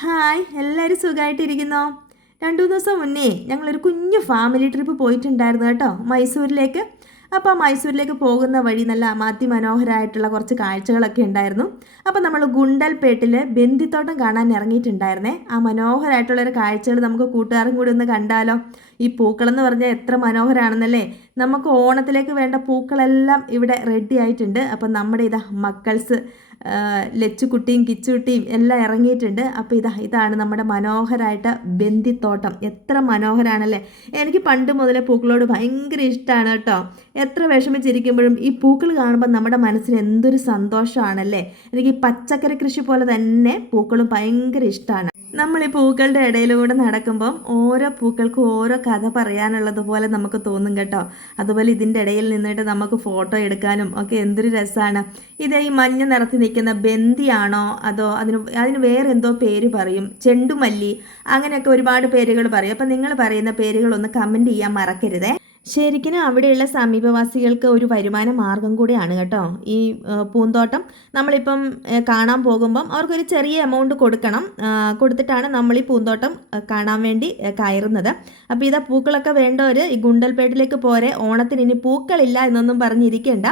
Hi, എല്ലാവരും സുഖമായിട്ടിരിക്കുന്നോ? 2 3 ദിവസം മുന്നേ ഞങ്ങളൊരു കുഞ്ഞു ഫാമിലി ട്രിപ്പ് പോയിട്ടുണ്ടായിരുന്നു കേട്ടോ, മൈസൂരിലേക്ക്. അപ്പോൾ മൈസൂരിലേക്ക് പോകുന്ന വഴി നല്ല അതിമനോഹരമായിട്ടുള്ള കുറച്ച് കാഴ്ചകളൊക്കെ ഉണ്ടായിരുന്നു. അപ്പോൾ നമ്മൾ ഗുണ്ടൽപേട്ടിൽ ബന്ദിത്തോട്ടം കാണാൻ ഇറങ്ങിയിട്ടുണ്ടായിരുന്നേ. ആ മനോഹരമായിട്ടുള്ളൊരു കാഴ്ചകൾ നമുക്ക് കൂട്ടുകാരും കൂടി ഒന്ന് കണ്ടാലോ? ഈ പൂക്കളെന്ന് പറഞ്ഞാൽ എത്ര മനോഹരമാണെന്നല്ലേ. നമുക്ക് ഓണത്തിലേക്ക് വേണ്ട പൂക്കളെല്ലാം ഇവിടെ റെഡി ആയിട്ടുണ്ട്. അപ്പം നമ്മുടെ മക്കൾസ് ലച്ചുകുട്ടിയും കിച്ചുകുട്ടിയും എല്ലാം ഇറങ്ങിയിട്ടുണ്ട്. അപ്പോൾ ഇതാണ് നമ്മുടെ മനോഹരമായിട്ട് ബന്ദിത്തോട്ടം. എത്ര മനോഹരമാണല്ലേ. എനിക്ക് പണ്ട് മുതലേ പൂക്കളോട് ഭയങ്കര ഇഷ്ടമാണ് കേട്ടോ. എത്ര വിഷമിച്ചിരിക്കുമ്പോഴും ഈ പൂക്കൾ കാണുമ്പോൾ നമ്മുടെ മനസ്സിന് എന്തൊരു സന്തോഷമാണല്ലേ. എനിക്ക് ഈ പച്ചക്കറി കൃഷി പോലെ തന്നെ പൂക്കളും ഭയങ്കര ഇഷ്ടമാണ്. നമ്മൾ ഈ പൂക്കളുടെ ഇടയിലൂടെ നടക്കുമ്പം ഓരോ പൂക്കൾക്കും ഓരോ കഥ പറയാനുള്ളത് പോലെ നമുക്ക് തോന്നും കേട്ടോ. അതുപോലെ ഇതിൻ്റെ ഇടയിൽ നിന്നിട്ട് നമുക്ക് ഫോട്ടോ എടുക്കാനും ഒക്കെ എന്തൊരു രസമാണ്. ഈ മഞ്ഞ നിറത്തിൽ നിൽക്കുന്ന ബന്ദിയാണോ അതോ അതിന് വേറെ എന്തോ പേര് പറയും, ചെണ്ടുമല്ലി, അങ്ങനെയൊക്കെ ഒരുപാട് പേരുകൾ പറയും. അപ്പം നിങ്ങൾ പറയുന്ന പേരുകളൊന്ന് കമൻറ്റ് ചെയ്യാൻ മറക്കരുതേ. ശരിക്കും അവിടെയുള്ള സമീപവാസികൾക്ക് ഒരു വരുമാന മാർഗം കൂടിയാണ് കേട്ടോ ഈ പൂന്തോട്ടം. നമ്മളിപ്പം കാണാൻ പോകുമ്പം അവർക്കൊരു ചെറിയ എമൗണ്ട് കൊടുത്തിട്ടാണ് നമ്മൾ ഈ പൂന്തോട്ടം കാണാൻ വേണ്ടി കയറുന്നത്. അപ്പോൾ പൂക്കളൊക്കെ വേണ്ടവർ ഈ ഗുണ്ടൽപേട്ടിലേക്ക് പോരെ, ഓണത്തിന് ഇനി പൂക്കളില്ല എന്നൊന്നും പറഞ്ഞിരിക്കേണ്ട.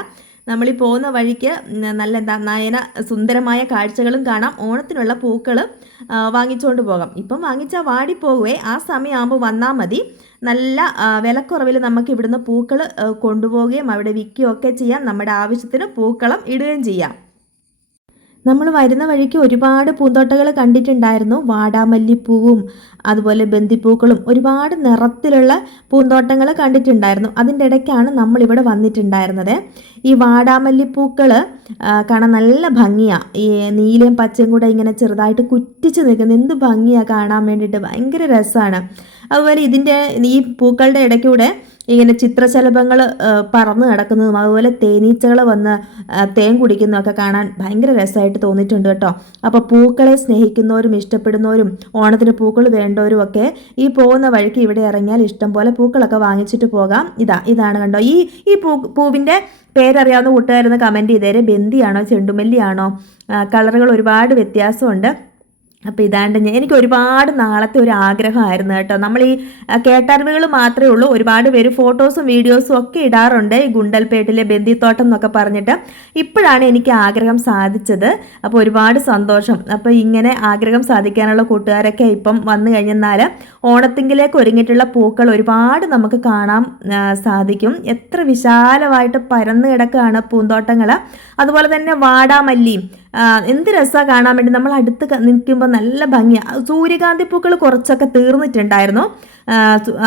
നമ്മളീ പോകുന്ന വഴിക്ക് നല്ല നയന സുന്ദരമായ കാഴ്ചകളും കാണാം. ഓണത്തിനുള്ള പൂക്കൾ വാങ്ങിച്ചുകൊണ്ട് പോകാം. ഇപ്പം വാങ്ങിച്ചാൽ വാടിപ്പോകുവേ, ആ സമയമാകുമ്പോൾ വന്നാൽ മതി. നല്ല വിലക്കുറവിൽ നമുക്ക് ഇവിടുന്ന് പൂക്കൾ കൊണ്ടുപോവുകയും അവിടെ വിൽക്കുകയും ഒക്കെ ചെയ്യാം. നമ്മുടെ ആവശ്യത്തിന് പൂക്കളം ഇടുകയും ചെയ്യാം. നമ്മൾ വരുന്ന വഴിക്ക് ഒരുപാട് പൂന്തോട്ടങ്ങൾ കണ്ടിട്ടുണ്ടായിരുന്നു. വാടാമല്ലിപ്പൂവും അതുപോലെ ബന്ദിപ്പൂക്കളും ഒരുപാട് നിറത്തിലുള്ള പൂന്തോട്ടങ്ങൾ കണ്ടിട്ടുണ്ടായിരുന്നു. അതിൻ്റെ ഇടയ്ക്കാണ് നമ്മളിവിടെ വന്നിട്ടുണ്ടായിരുന്നത്. ഈ വാടാമല്ലിപ്പൂക്കൾ കാണാൻ നല്ല ഭംഗിയാണ്. ഈ നീലയും പച്ചയും കൂടെ ഇങ്ങനെ ചെറുതായിട്ട് കുറ്റിച്ച് നിൽക്കുന്ന എന്ത് ഭംഗിയാണ് കാണാൻ വേണ്ടിയിട്ട്, ഭയങ്കര രസമാണ്. അതുപോലെ ഈ പൂക്കളുടെ ഇടയ്ക്കൂടെ ഇങ്ങനെ ചിത്രശലഭങ്ങൾ പറന്ന് കിടക്കുന്നതും അതുപോലെ തേനീച്ചകൾ വന്ന് തേൻ കുടിക്കുന്നതൊക്കെ കാണാൻ ഭയങ്കര രസമായിട്ട് തോന്നിയിട്ടുണ്ട് കേട്ടോ. അപ്പോൾ പൂക്കളെ സ്നേഹിക്കുന്നവരും ഇഷ്ടപ്പെടുന്നവരും ഓണത്തിന് പൂക്കൾ വേണ്ടവരും ഒക്കെ ഈ പോകുന്ന വഴിക്ക് ഇവിടെ ഇറങ്ങിയാൽ ഇഷ്ടം പോലെ പൂക്കളൊക്കെ വാങ്ങിച്ചിട്ട് പോകാം. ഇതാണ് കണ്ടോ. ഈ പൂവിൻ്റെ പേരറിയാവുന്ന കൂട്ടുകാരെന്ന് കമൻറ്റ് ചെയ്തേരെ. ബന്ദിയാണോ ചെണ്ടുമല്ലിയാണോ? കളറുകൾ ഒരുപാട് വ്യത്യാസമുണ്ട്. അപ്പോൾ എനിക്ക് ഒരുപാട് നാളത്തെ ഒരു ആഗ്രഹമായിരുന്നു കേട്ടോ. നമ്മൾ ഈ കേട്ടറിവുകൾ മാത്രമേ ഉള്ളൂ. ഒരുപാട് പേര് ഫോട്ടോസും വീഡിയോസും ഒക്കെ ഇടാറുണ്ട് ഈ ഗുണ്ടൽപേട്ടിലെ ബന്ദിത്തോട്ടം എന്നൊക്കെ പറഞ്ഞിട്ട്. ഇപ്പോഴാണ് എനിക്ക് ആഗ്രഹം സാധിച്ചത്. അപ്പോൾ ഒരുപാട് സന്തോഷം. അപ്പോൾ ഇങ്ങനെ ആഗ്രഹം സാധിക്കാനുള്ള കൂട്ടുകാരൊക്കെ ഇപ്പം വന്നു കഴിഞ്ഞാൽ ഓണത്തിങ്കിലേക്ക് ഒരുങ്ങിയിട്ടുള്ള പൂക്കൾ ഒരുപാട് നമുക്ക് കാണാൻ സാധിക്കും. എത്ര വിശാലമായിട്ട് പരന്നു കിടക്കുകയാണ് പൂന്തോട്ടങ്ങൾ. അതുപോലെ തന്നെ വാടാമല്ലിയും എന്ത് രസമാണ് കാണാൻ വേണ്ടി. നമ്മൾ അടുത്ത് നിൽക്കുമ്പോൾ നല്ല ഭംഗിയാണ്. സൂര്യകാന്തി പൂക്കൾ കുറച്ചൊക്കെ തീർന്നിട്ടുണ്ടായിരുന്നു.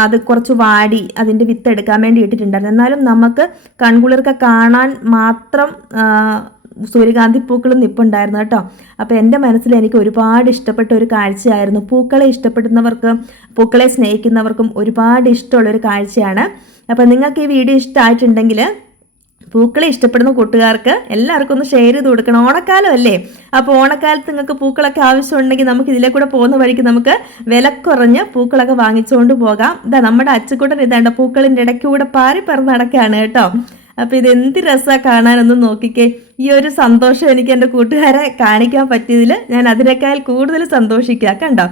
അത് കുറച്ച് വാടി അതിൻ്റെ വിത്ത് എടുക്കാൻ വേണ്ടി ഇട്ടിട്ടുണ്ടായിരുന്നു. എന്നാലും നമുക്ക് കൺകുളിർക്കെ കാണാൻ മാത്രം സൂര്യകാന്തി പൂക്കളും നിൽപ്പുണ്ടായിരുന്നു കേട്ടോ. അപ്പോൾ എൻ്റെ മനസ്സിൽ എനിക്ക് ഒരുപാട് ഇഷ്ടപ്പെട്ട ഒരു കാഴ്ചയായിരുന്നു. പൂക്കളെ ഇഷ്ടപ്പെടുന്നവർക്കും പൂക്കളെ സ്നേഹിക്കുന്നവർക്കും ഒരുപാട് ഇഷ്ടമുള്ളൊരു കാഴ്ചയാണ്. അപ്പോൾ നിങ്ങൾക്ക് ഈ വീഡിയോ ഇഷ്ടമായിട്ടുണ്ടെങ്കിൽ പൂക്കളെ ഇഷ്ടപ്പെടുന്ന കൂട്ടുകാർക്ക് എല്ലാവർക്കും ഒന്ന് ഷെയർ ചെയ്ത് കൊടുക്കണം. ഓണക്കാലം അല്ലേ. അപ്പോൾ ഓണക്കാലത്ത് നിങ്ങൾക്ക് പൂക്കളൊക്കെ ആവശ്യമുണ്ടെങ്കിൽ നമുക്ക് ഇതിലെ കൂടെ പോകുന്ന വഴിക്ക് നമുക്ക് വിലക്കുറഞ്ഞ് പൂക്കളൊക്കെ വാങ്ങിച്ചുകൊണ്ട് പോകാം. നമ്മുടെ അച്ചുകൂട്ടൻ ഇതാണ്ട് പൂക്കളിൻ്റെ ഇടയ്ക്കൂടെ പാറി പറന്ന് നടക്കുകയാണ് കേട്ടോ. അപ്പോൾ ഇതെന്ത് രസമാണ് കാണാനൊന്നും നോക്കിക്കേ. ഈ ഒരു സന്തോഷം എനിക്ക് എൻ്റെ കൂട്ടുകാരെ കാണിക്കാൻ പറ്റിയതിൽ ഞാൻ അതിനേക്കാൾ കൂടുതൽ സന്തോഷിക്കുക. കണ്ടോ,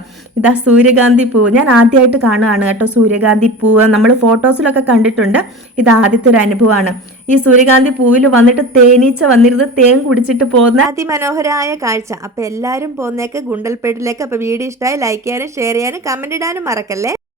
സൂര്യകാന്തി പൂവ് ഞാൻ ആദ്യമായിട്ട് കാണുകയാണ് കേട്ടോ. സൂര്യകാന്തി പൂവ് നമ്മൾ ഫോട്ടോസിലൊക്കെ കണ്ടിട്ടുണ്ട്. ഇത് ആദ്യത്തെ ഒരു അനുഭവമാണ്. ഈ സൂര്യകാന്തി പൂവിൽ വന്നിട്ട് തേനീച്ച വന്നിരുന്ന് തേൻ കുടിച്ചിട്ട് പോകുന്ന അതിമനോഹരമായ കാഴ്ച. അപ്പോൾ എല്ലാവരും പോകുന്നേക്ക് ഗുണ്ടൽപേട്ടിലേക്ക്. അപ്പോൾ വീഡിയോ ഇഷ്ടമായി ലൈക്ക് ചെയ്യാനും ഷെയർ ചെയ്യാനും കമൻറ്റ് ഇടാനും മറക്കല്ലേ.